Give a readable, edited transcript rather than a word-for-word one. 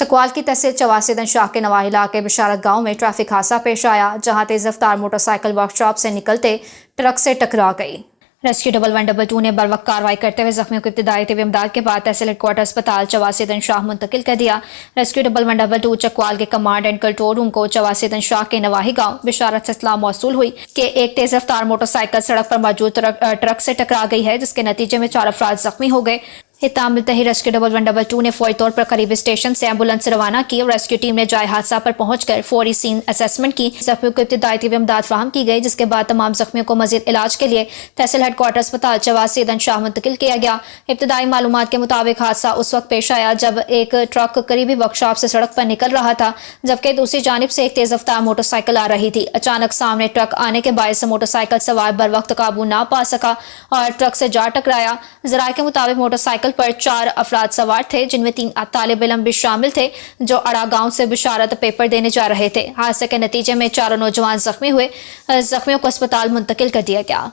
चकवाल की तहसील चवासीदन शाह के नवाही इलाके बिशारत गांव में ट्रैफिक हादसा पेश आया, जहां तेज रफ्तार मोटरसाइकिल वर्कशॉप से निकलते ट्रक से टकरा गई। रेस्क्यू 112 ने बरवक्त कार्रवाई करते हुए जख्मियों को इब्तिदाई तिब्बी इमदाद के बाद तहसील हेडक्वार्टर अस्पताल चवासीदन शाह मुंतकिल कर दिया। रेस्क्यू 112 चकवाल के कमांड एंड कंट्रोल रूम को चवासीदन शाह के नवाही गांव बिशारत से इत्तला मौसूल हुई कि एक तेज रफ्तार मोटरसाइकिल सड़क पर मौजूद ट्रक से टकरा गई है, जिसके नतीजे में 4 अफराद जख्मी हो गए। इत्तला मिलते ही रेस्क्यू 112 ने फौरी तौर पर करीबी स्टेशन से एम्बुलेंस रवाना की और रेस्क्यू टीम ने जाए हादसा पर पहुंचकर फौरी सीन असेसमेंट की। जख्मियों को इब्तिदाई तिब्बी इमदाद फराहम की गई, जिसके बाद तमाम जख्मियों को मजीद इलाज के लिए तहसील हेडक्वार्टर अस्पताल चवासीदन शाह मुंतकिल किया गया। इब्तिदाई मालूमात के मुताबिक हादसा उस वक्त पेश आया जब एक ट्रक करीबी वर्कशॉप से सड़क पर निकल रहा था, जबकि दूसरी जानिब से एक तेज रफ्तार मोटरसाइकिल आ रही थी। अचानक सामने ट्रक आने के बायस मोटरसाइकिल सवार बर वक्त काबू ना पा सका और ट्रक से जा टकराया। जराये के मुताबिक मोटरसाइकिल पर 4 अफराद सवार थे, जिनमें 3 तालिब इल्म भी शामिल थे जो अड़ा गांव से बिशारत पेपर देने जा रहे थे। हादसे के नतीजे में 4 नौजवान जख्मी हुए। जख्मियों को अस्पताल मुंतकिल कर दिया गया।